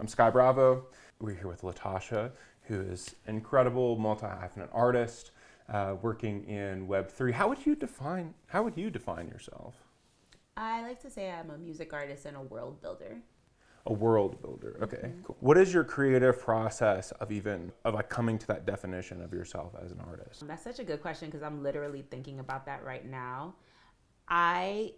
I'm Sky Bravo. We're here with LATASHÁ, who is an incredible multi-hyphenate artist working in Web3. How would you define yourself? I like to say I'm a music artist and a world builder. A world builder. Okay, cool. What is your creative process of like coming to that definition of yourself as an artist? That's such a good question because I'm literally thinking about that right now. I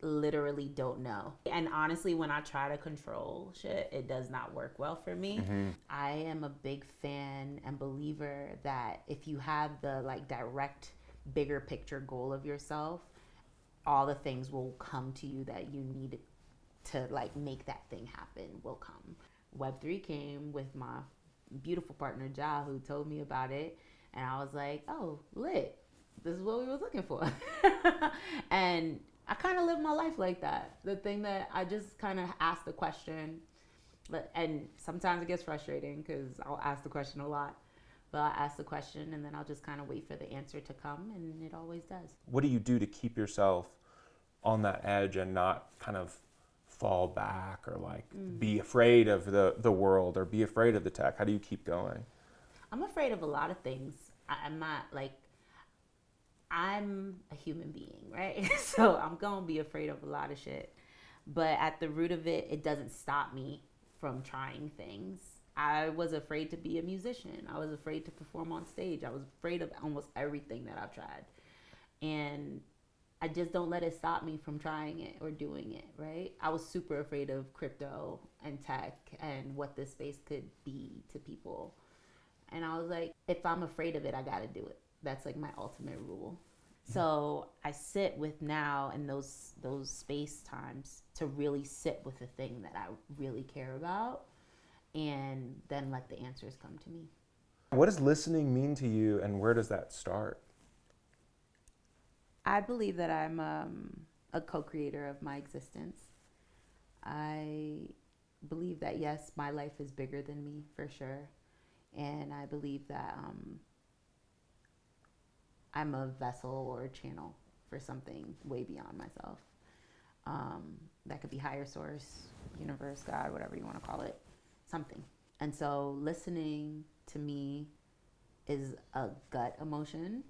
literally don't know. And honestly, when I try to control shit, it does not work well for me. I am a big fan and believer that if you have the like direct, bigger picture goal of yourself, all the things will come to you that you need to like make that thing happen will come. Web3 came with my beautiful partner Ja, who told me about it, and I was like, oh, lit. This is what we was looking for. And I kind of live my life like that. The thing that I just kind of ask the question, and sometimes it gets frustrating because I'll ask the question a lot. But I'll ask the question and then I'll just kind of wait for the answer to come, and it always does. What do you do to keep yourself on that edge and not kind of fall back or like be afraid of the world or be afraid of the tech? How do you keep going? I'm afraid of a lot of things. I'm not like, I'm a human being, right? So I'm going to be afraid of a lot of shit. But at the root of it, it doesn't stop me from trying things. I was afraid to be a musician. I was afraid to perform on stage. I was afraid of almost everything that I've tried. And I just don't let it stop me from trying it or doing it, right? I was super afraid of crypto and tech and what this space could be to people. And I was like, if I'm afraid of it, I got to do it. That's like my ultimate rule. So I sit with now in those space times to really sit with the thing that I really care about and then let the answers come to me. What does listening mean to you, and where does that start? I believe that I'm a co-creator of my existence. I believe that, yes, my life is bigger than me, for sure. And I believe that I'm a vessel or a channel for something way beyond myself. That could be higher source, universe, God, whatever you want to call it, something. And so listening to me is a gut emotion.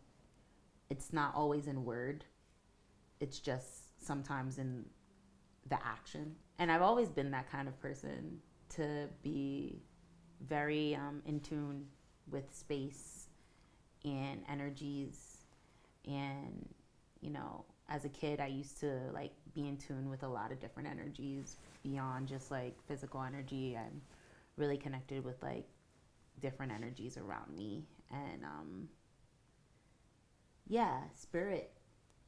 It's not always in word. It's just sometimes in the action. And I've always been that kind of person, to be very in tune with space and energies. And, you know, as a kid, I used to like be in tune with a lot of different energies beyond just like physical energy. I'm really connected with like different energies around me. And yeah, spirit.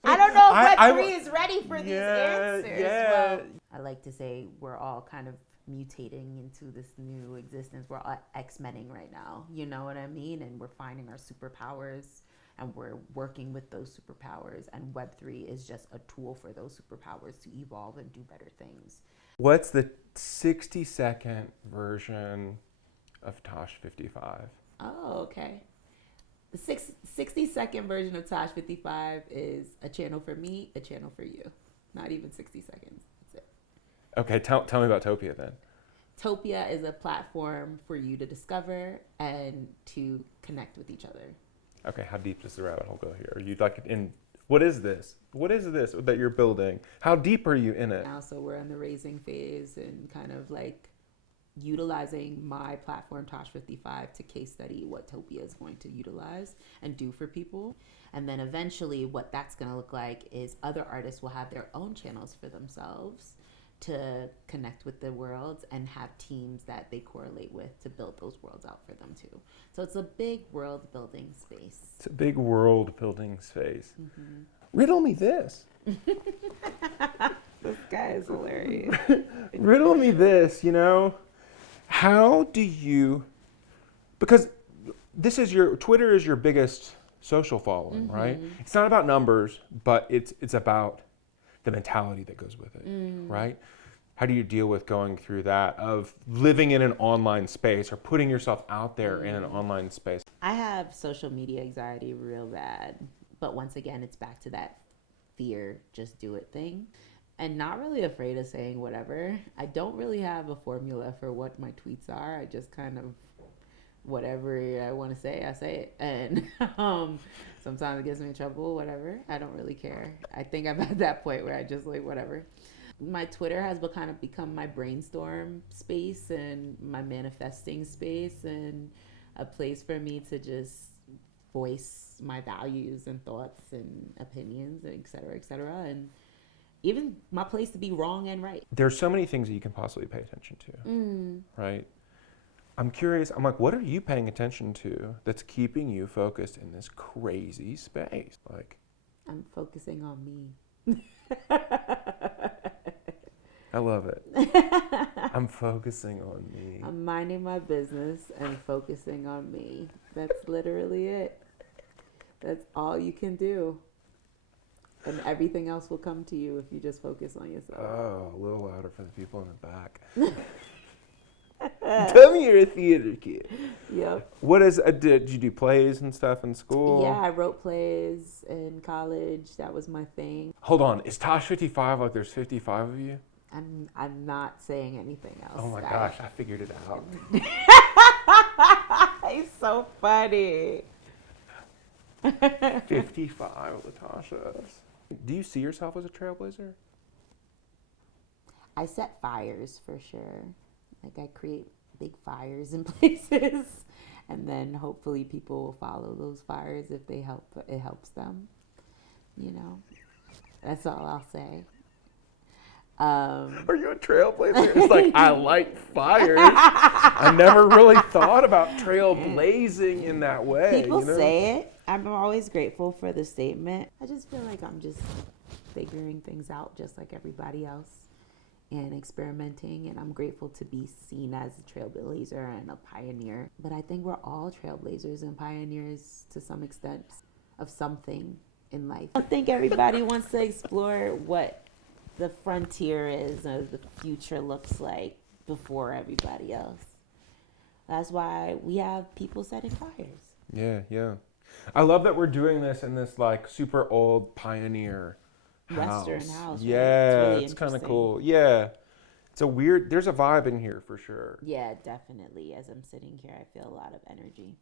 I don't know if Web3 is ready for these answers. Yeah. Well, I like to say we're all kind of mutating into this new existence. We're all X-menning right now. You know what I mean? And we're finding our superpowers and we're working with those superpowers. And Web3 is just a tool for those superpowers to evolve and do better things. What's the 60-second version of Tosh 55? Oh, okay. The 60-second version of Tosh 55 is a channel for me, a channel for you. Not even 60 seconds. That's it. Okay, tell me about Topia then. Topia is a platform for you to discover and to connect with each other. Okay, how deep does the rabbit hole go here? Are you like in, what is this? What is this that you're building? How deep are you in it? Now, so we're in the raising phase and kind of like utilizing my platform, Tosh 55, to case study what Topia is going to utilize and do for people. And then eventually what that's going to look like is other artists will have their own channels for themselves to connect with the worlds and have teams that they correlate with to build those worlds out for them too. So it's a big world building space. It's a big world building space. Mm-hmm. Riddle me this. This guy is hilarious. Riddle me this, you know? How do you, because Twitter is your biggest social following, right? It's not about numbers, but it's about the mentality that goes with it, right? How do you deal with going through that of living in an online space or putting yourself out there in an online space? I have social media anxiety real bad, but once again, it's back to that fear, just do it thing. and not really afraid of saying whatever. I don't really have a formula for what my tweets are. I just kind of, whatever I want to say, I say it. And sometimes it gets me in trouble, whatever. I don't really care. I think I'm at that point where I just like, whatever. My Twitter has kind of become my brainstorm space and my manifesting space and a place for me to just voice my values and thoughts and opinions, et cetera, and even my place to be wrong and right. There's so many things that you can possibly pay attention to, right? I'm curious, I'm like, what are you paying attention to that's keeping you focused in this crazy space? Like, I'm focusing on me. I love it. I'm focusing on me. I'm minding my business and focusing on me. That's literally it. That's all you can do. And everything else will come to you if you just focus on yourself. Oh, a little louder for the people in the back. Tell me you're a theater kid. Yep. What is, did you do plays and stuff in school? Yeah, I wrote plays in college. That was my thing. Hold on, is Tosh 55 like there's 55 of you? I'm not saying anything else. Oh my gosh, I figured it out. It's so funny. 55 Latashas. Do you see yourself as a trailblazer? I set fires for sure. Like I create big fires in places, and then hopefully people will follow those fires if it helps them. You know, that's all I'll say. Are you a trailblazer? It's like, I like fires. I never really thought about trailblazing in that way. People you know? say it. I'm always grateful for the statement. I just feel like I'm just figuring things out just like everybody else and experimenting, and I'm grateful to be seen as a trailblazer and a pioneer. But I think we're all trailblazers and pioneers to some extent of something in life. I think everybody wants to explore what the frontier is or the future looks like before everybody else. That's why we have people setting fires. Yeah, yeah. I love that we're doing this in this like super old pioneer Western house. Right? Yeah, really it's kind of interesting. cool. Yeah. It's a weird, there's a vibe in here for sure. Yeah, definitely. As I'm sitting here, I feel a lot of energy.